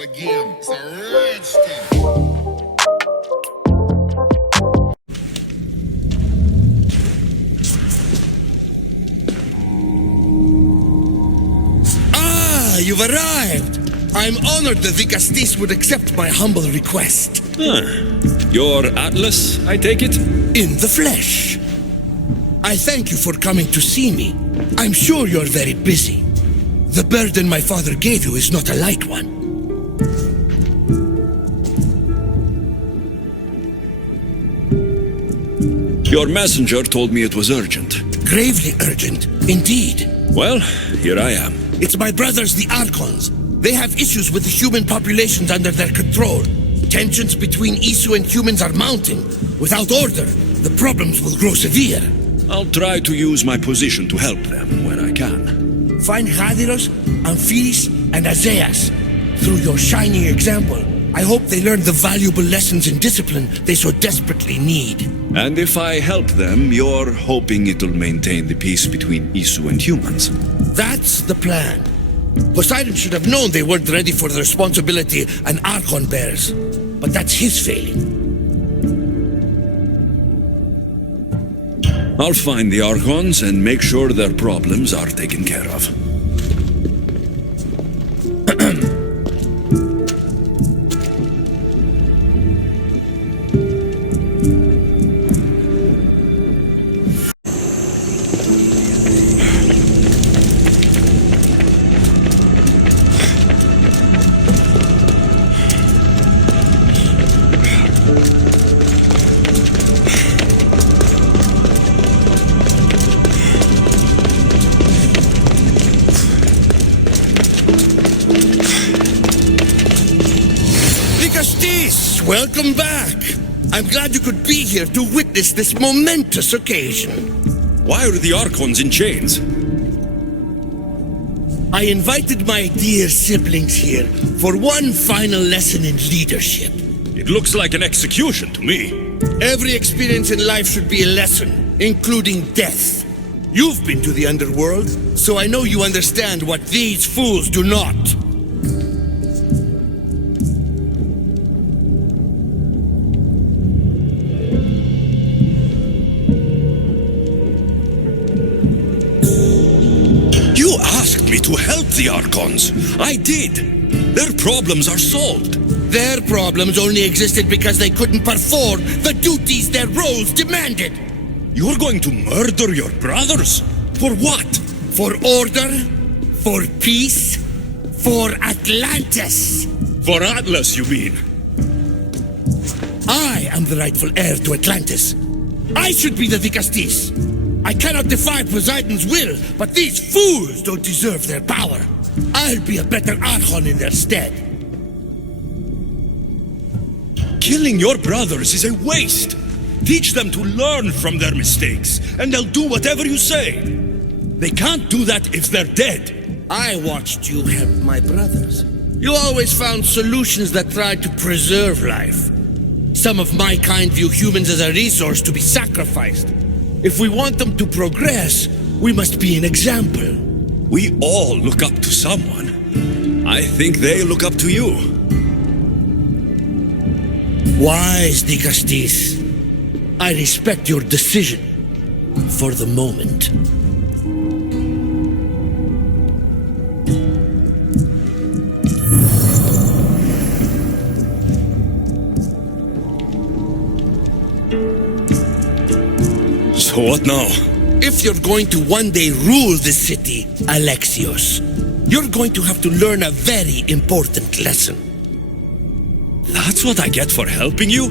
again. It's a rich thing. Ah, you've arrived. I'm honored that the Castis would accept my humble request. You're Atlas, I take it? In the flesh. I thank you for coming to see me. I'm sure you're very busy. The burden my father gave you is not a light one. Your messenger told me it was urgent. Gravely urgent, indeed. Well, here I am. It's my brothers, the Archons. They have issues with the human populations under their control. Tensions between Isu and humans are mounting. Without order, the problems will grow severe. I'll try to use my position to help them when I can. Find Hadiros, Amphiris, and Azeas. Through your shining example, I hope they learn the valuable lessons in discipline they so desperately need. And if I help them, you're hoping it'll maintain the peace between Isu and humans. That's the plan. Poseidon should have known they weren't ready for the responsibility an Archon bears. But that's his failing. I'll find the Archons and make sure their problems are taken care of. Welcome back. I'm glad you could be here to witness this momentous occasion. Why are the Archons in chains? I invited my dear siblings here for one final lesson in leadership. It looks like an execution to me. Every experience in life should be a lesson, including death. You've been to the underworld, so I know you understand what these fools do not. To help the Archons. I did. Their problems are solved. Their problems only existed because they couldn't perform the duties their roles demanded. You're going to murder your brothers? For what? For order, for peace, for Atlantis. For Atlas, you mean? I am the rightful heir to Atlantis. I should be the Vicastis. I cannot defy Poseidon's will, but these fools don't deserve their power. I'll be a better Archon in their stead. Killing your brothers is a waste. Teach them to learn from their mistakes, and they'll do whatever you say. They can't do that if they're dead. I watched you help my brothers. You always found solutions that tried to preserve life. Some of my kind view humans as a resource to be sacrificed. If we want them to progress, we must be an example. We all look up to someone. I think they look up to you. Wise, Dicastis. I respect your decision. For the moment. So what now? If you're going to one day rule this city, Alexios, you're going to have to learn a very important lesson. That's what I get for helping you?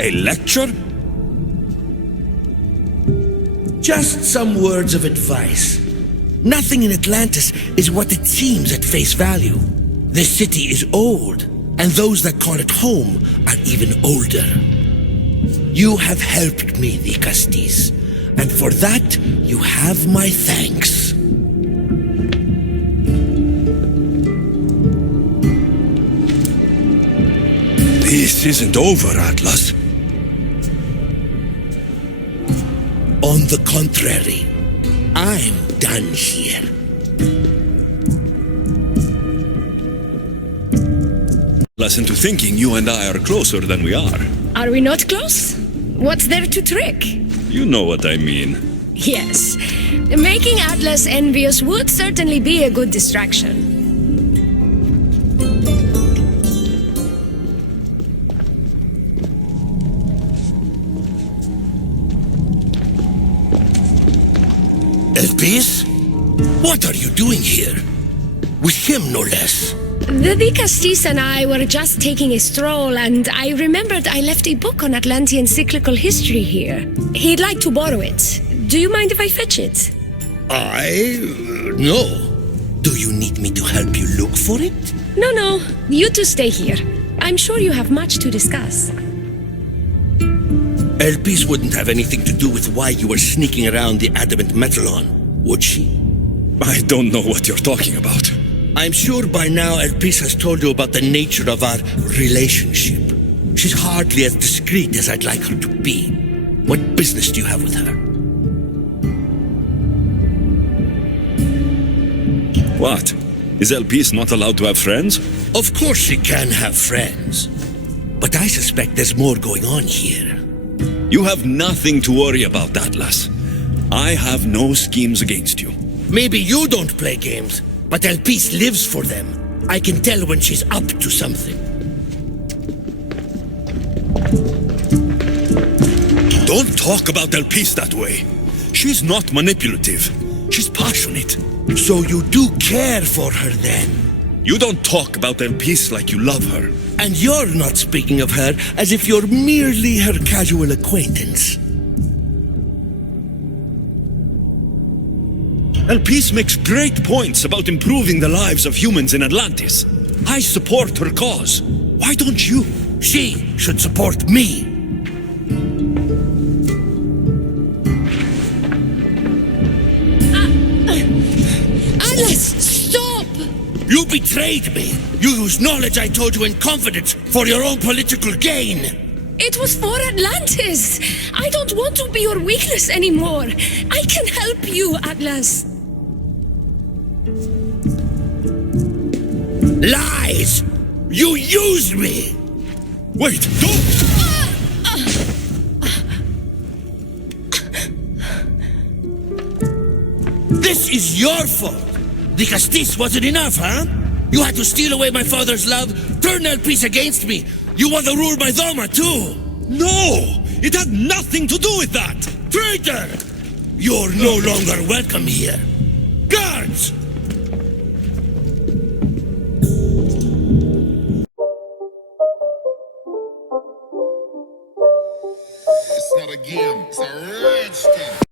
A lecture? Just some words of advice. Nothing in Atlantis is what it seems at face value. This city is old, and those that call it home are even older. You have helped me, Vicastis. And for that, you have my thanks. This isn't over, Atlas. On the contrary, I'm done here. us into thinking you and I are closer than we are. Are we not close? What's there to trick? You know what I mean. Yes. Making Atlas envious would certainly be a good distraction. Elpis? What are you doing here? With him, no less. The Dicastis and I were just taking a stroll, and I remembered I left a book on Atlantean cyclical history here. He'd like to borrow it. Do you mind if I fetch it? No. Do you need me to help you look for it? No. You two stay here. I'm sure you have much to discuss. Elpis wouldn't have anything to do with why you were sneaking around the adamant metalon, would she? I don't know what you're talking about. I'm sure by now Elpis has told you about the nature of our relationship. She's hardly as discreet as I'd like her to be. What business do you have with her? What? Is Elpis not allowed to have friends? Of course she can have friends. But I suspect there's more going on here. You have nothing to worry about, Atlas. I have no schemes against you. Maybe you don't play games, but Elpis lives for them. I can tell when she's up to something. Don't talk about Elpis that way. She's not manipulative. She's passionate. So you do care for her then? You don't talk about Elpis like you love her. And you're not speaking of her as if you're merely her casual acquaintance. Elpis makes great points about improving the lives of humans in Atlantis. I support her cause. Why don't you? She should support me. Atlas, stop! You betrayed me. You used knowledge I told you in confidence for your own political gain. It was for Atlantis! I don't want to be your weakness anymore. I can help you, Atlas. Lies! You used me! Wait, don't! This is your fault. The Castis wasn't enough, huh? You had to steal away my father's love, turn Elpis against me. You want to rule my Dharma too? No! It had nothing to do with that! Traitor! You're no longer welcome here. Guards! It's not a game, it's a rich thing.